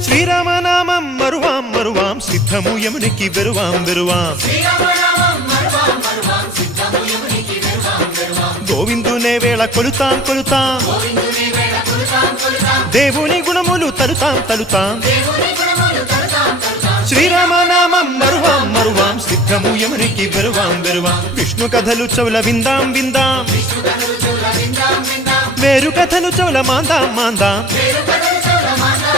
శ్రీరామనామం మరువాం మరువాం సిద్ధము యమునికి వెరువాం వెరువాం గోవిందునే వేళ కొలుతాం కొలుతాం దేవుని గుణములు తలుతాం తలుతాం శ్రీరామనామం మరువాం మరువాం సిద్ధము యమునికి వెరువాం వెరువాం విష్ణు కథలు చెవుల విందాం విందాం వేరు కథలు చెవుల మాందాం మాందాం